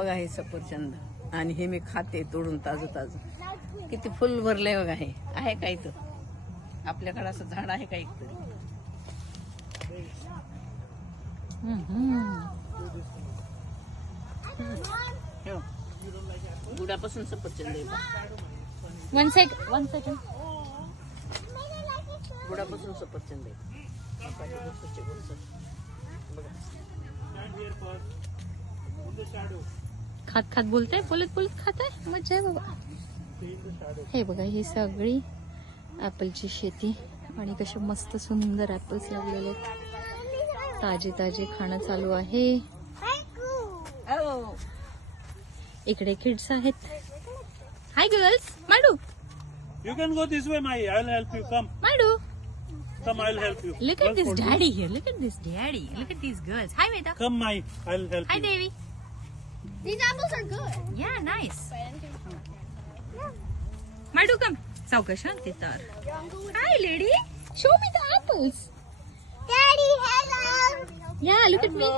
बघा हे सफरचंद आणि हे मी खाते तोडून ताजं ताजं. किती फुल भरलंय बघा. हे आहे का इथं आपल्याकडे असं झाड आहे का इथं? गुडापासून सफरचंद आहे. One second. गुडापासून सफरचंद आहे. खात खात बोलते, बोलत खात आहे. मजा आहे बाबा. हे बघा ही सगळी ऍपलची शेती आणि कसे मस्त सुंदर ऍपल्स लागलेले आहेत. ताजे ताजे खाणं चालू आहे. इकडे किड्स आहेत. Hi girls. माडू, You can go this way, Mai. I'll help you. Come. माडू. Come, I'll help you. Look at this daddy here. Look at this daddy. Look at these girls. Hi, Veda. Come, Mai. I'll help Hi, you. Devi. These apples are good. Yeah, nice. Madu, come. Saukash, huh? Titar. Hi, lady. Show me the apples. Daddy, hello. Yeah, look at me.